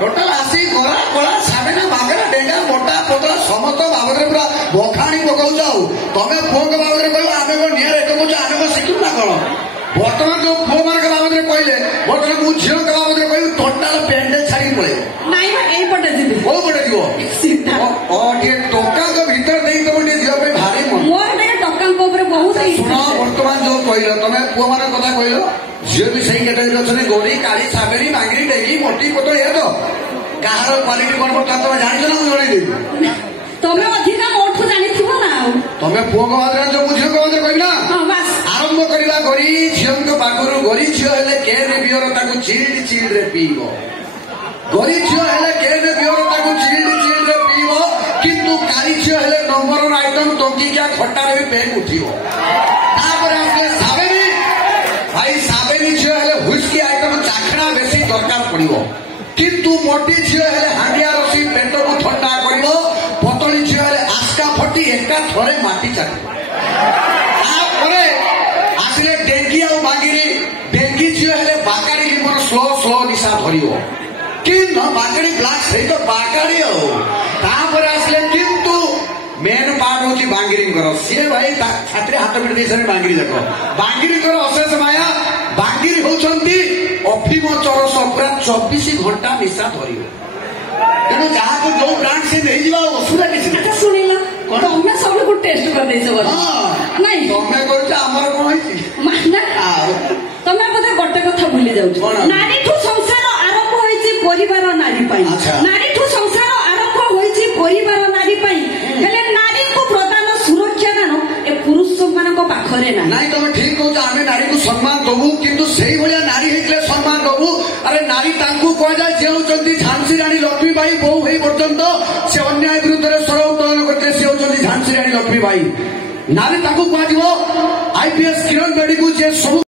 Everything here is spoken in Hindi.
टोटाल आसी गला कला साबेना बागरा डेंगा मोटा पतला समस्त बाबद पूरा बखाणी पकाउछ तमे पुओ के बाबद कहलो आमे को नियर एक कहछ आमे को शिखु ना कौन बर्तमान जो पुओ मान के बाबद कहले बर्तमान मु झियो के बाबद कहू टोटाल पेंडे छाड़ी पळे नाइ ए पटे दिबे ओ पटे दिबो सीधा ओ टे टोका के भीतर देई तो टे दियो पे भारी मन मोर बे टोका को ऊपर बहुत ही सुनो बर्तमान जो कहलो तमे पुओ मान कथा कहलो झियो भी सही कैटेगरी अछने गोरी काली साबेरी मांगरी डेगी मोटी पतली हे तो कहार क्वालिटी कोन बता तमे जानि ना मु जणै देबी तमे अधिका मोठो जानि थिबो ना तमे पुओ को बादरे जो बुझियो को बादरे कहना हां बस आरंभ करिवा गरी झियो को पाखरु गरी झियो हेले के ने बियर ताकू चिल्ड चिल्ड रे पीबो गरी झियो हेले के ने बियर ताकू चिल्ड चिल्ड रे पीबो किंतु काली झियो हेले नंबर वन आइटम टोकी क्या खट्टा रे पेन उठिबो तापर आके साबेनी भाई साबेनी झियो हेले हुस्की आइटम चाखना बेसी दरकार पड़िबो किंतु मोटी झियो हेले हांडिया रसी पेट को ठंडा करिबो पतली झियो हेले आस्का फटी एका थरे माटी चाटी तापरे आसिले डेंगी आ बागिरी डेंगी झियो हेले बाकाडी लिमर स्लो स्लो दिशा धरिबो किंतु बाकाडी ब्लैक सही तो बाकाडी हो तापरे आसिले किंतु मेन पार्ट होची बांगिरी करो से भाई छात्री हाथ पिट देसरे बांगिरी देखो बांगिरी करो अशेष माया बांगिरी होचंती अफिम चरस पूरा 24 घंटा निशा धरिबो तेणु जहाँ को जो ब्रांड से नहीं जीवा असुविधा किसी अच्छा सुनिला तमे सब को टेस्ट कर देछ बोल नहीं तमे करछ हमर कोन होई माना तमे बोले गोटे कथा भूली जाउछ नारी ठू संसार आरंभ होईची परिवार नारी पई नारी ठू संसार आरंभ होईची परिवार नारी पई हेले नारी को प्रदान सुरक्षा दान ए पुरुष मानक पाखरे ना नहीं तमे ठीक कहछ आमे नारी को सम्मान दबु किंतु सेही भलिया नारी हेतले सम्मान दबु अरे नारी तांकू कह जाय जेउचंती झांसी रानी लक्ष्मी बाई बहु होई पर्यंत से अन्याय विरुद्ध रे स्वर उत्तोलन करते से होचंती झांसी रानी लक्ष्मी बाई नारी तांकू कह दिबो आईपीएस किरण बेडी को जे